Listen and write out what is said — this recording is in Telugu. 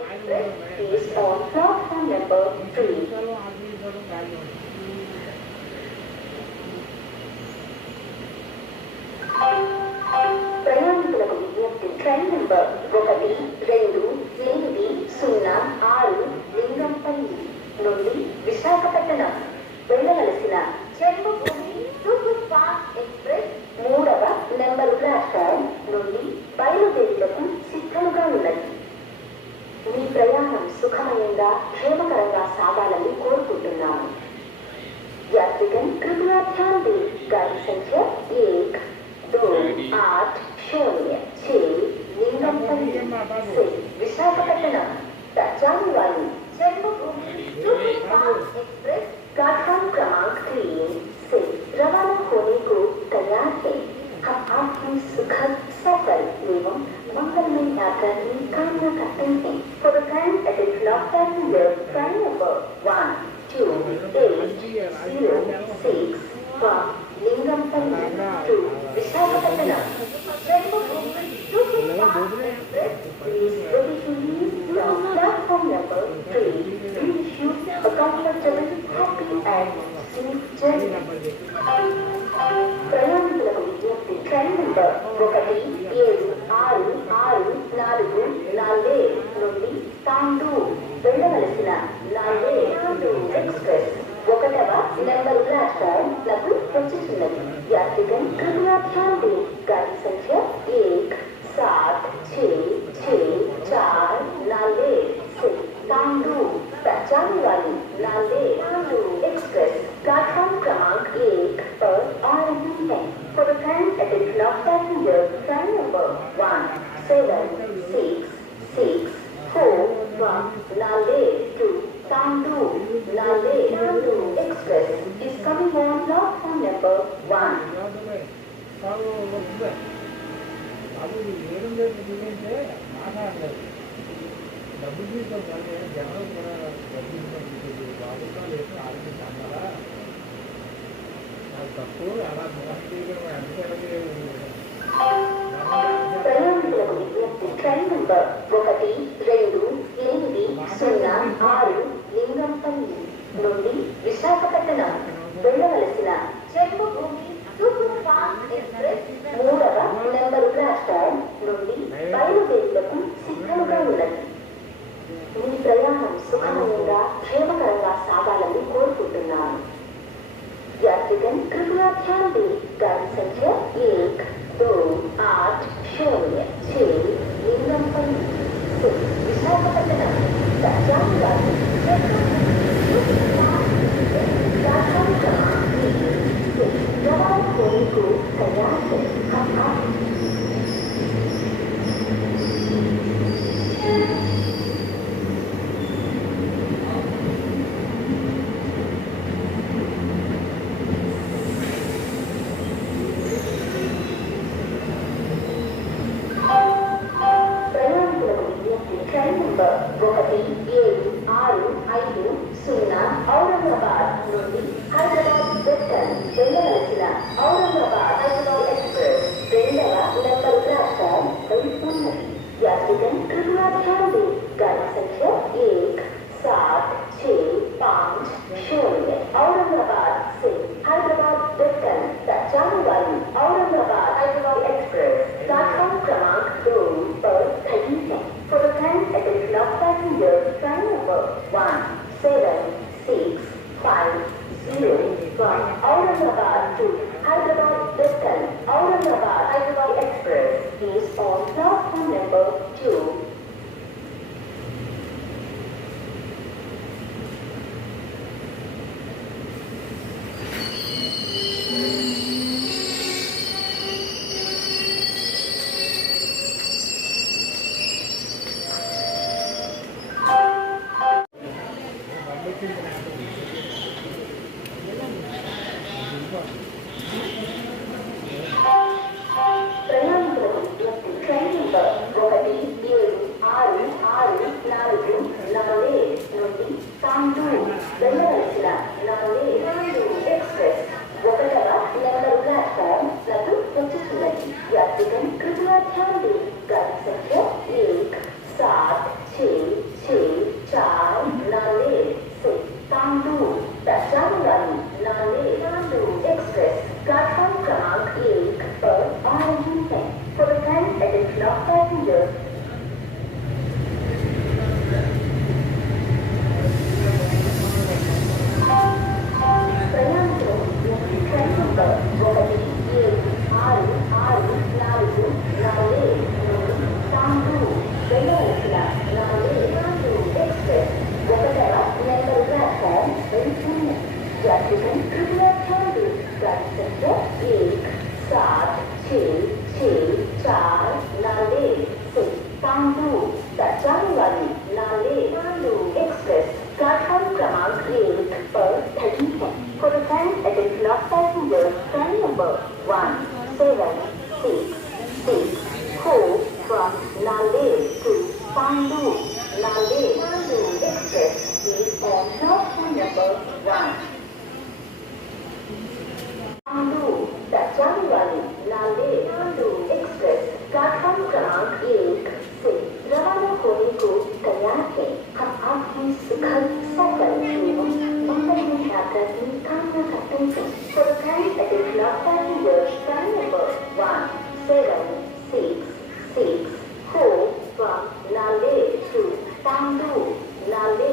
express is on platform number 3. ప్రయాణికులకు విజ్ఞప్తి. ట్రైన్ నెంబర్ 1, 2, 8, 0, 6 లింగంపల్లి నుండి విశాఖపట్నం వెళ్ళవలసిన జన్మభూమి సూపర్ ఫాస్ట్ ఎక్స్ప్రెస్ 3వ నెంబరు ప్లాట్ఫామ్ నుండి బయలుదేరుటకు సిద్ధంగా ఉన్నది. మీ ప్రయాణం సుఖమయంగా క్షేమకరంగా సాగాలని కోరుకుంటున్నాము. यात्रीगण कृपया ध्यान दें, गाड़ी संख्या 1, 2, 8, 0, 6 लिंगंपल्ली से विशाखापट्टनम तक जाने वाली जन्मभूमि सुपरफास्ट एक्सप्रेस प्लेटफॉर्म क्रमांक 3 से रवाना होने को तैयार है। हम आपकी सुखद सफल एवं मंगलमय यात्रा की कामना करते हैं। For the kind attention of passengers, train number 1, 2, 8, 0, 6 from Lingampalli to Visakhapatnam. Jambhumi Superfast Express is ready to leave from platform number 3. We wish you a comfortable, happy and safe journey. ప్రయాణికులకు విజ్ఞప్తి. ట్రైన్ నెంబర్ 1, 7, 6, 6, 4, 4 నుండి తాండూర్ వెళ్ళవలసిన 4 एक्सप्रेस 1వ నెంబర్ ప్లాట్ఫామ్ లకు వచ్చేస్తున్నది. यात्रीगण कृपया ध्यान दें, गाड़ी संख्या 1, 7, 6, 6, 4, 4 से तांडूर तक जाने वाली 4 एक्सप्रेस प्लेटफॉर्म क्रमांक 1 पर आ रही है। For the kind attention of passengers, train number 1, 7, 6, 6, 4 from Nalde to Tandoor, Nalde Express is coming on platform number 1. ప్రయాణికులకు విజ్ఞప్తి. ట్రైన్ నెంబర్ 1, 2, 8, 0, 6 లింగంపల్లి నుండి విశాఖపట్నం వెళ్ళవలసిన జన్మభూమి సూపర్ ఫాస్ట్ ఎక్స్ప్రెస్ 3వ నెంబరు ప్లాట్ఫామ్ నుండి బయలుదేరుటకు సిద్ధంగా ఉన్నది. మీ ప్రయాణం సుఖమయంగా క్షేమకరంగా సాగాలని కోరుకుంటున్నాను. यात्रीगण कृपया ध्यान दें, गाड़ी संख्या 1, 2, 8, 0, 6 लिंगंपल्ली से विशाखापट्टनम तक जाने वाली प्लेटफॉर्म क्रमांक 3 से रवाना होने को तैयार है। हम आप ట్రైన్ నెంబర్ 1, 7, 6, 5, 0 ఔరంగాబాద్ నుండి హైదరాబాద్ వెస్టర్న్ వెళ్ళవలసిన ఔరంగాబాద్ హైదరాబాద్ ఎక్స్ప్రెస్ 2వ నెంబర్ ప్లాట్ఫామ్ వెళ్తున్నది. यात्रीगण कृपया ध्यान दें, गाड़ी संख्या 1, 7, 6, 5, 0 औरंगाबाद से हैदराबाद वेस्टर्न तक जाने वाली औरंगाबाद हैदराबाद एक्सप्रेस प्लेटफॉर्म क्रमांक 2 पर खड़ी है। For the kind attention of passengers, train number 1, 7, 6, 5, 0 from Aurangabad to Hyderabad Western Aurangabad Hyderabad Express is on platform number 2. यात्रीगण कृपया ध्यान दें, गाड़ी संख्या 1, 7, 6 passengers. ప్రయాణికులు ఈ ట్రైన్ నంబర్ 1 7 6 6 4 4 నుండి తాండూ వెళ్ళవలసిన 4 ఎక్స్ప్రెస్ ఒకటవ నెంబర్ ప్లాట్ఫామ్ వెళ్తుంది. यात्रीगण कृपया ध्यान दें, गाड़ी संख्या 1 7 6 6 4 नाले से तांडू तक जाने वाली नाले तांडू एक्सप्रेस प्लेटफॉर्म क्रमांक 1 पर खड़ी है. For the kind attention of passengers, train number 1764 from Nale to Pandu Nale Pandu Express is on platform number 1. Pandu तक जाने वाली नाले पांडू एक्सप्रेस प्लेटफॉर्म क्रमांक 1 से रवाना होने को तैयार है. हम आपकी सुखद सफर एवं मंगलमय यात्रा की कामना करते हैं. For the kind attention of passengers, train number 1764 from Nale to Pandu Nale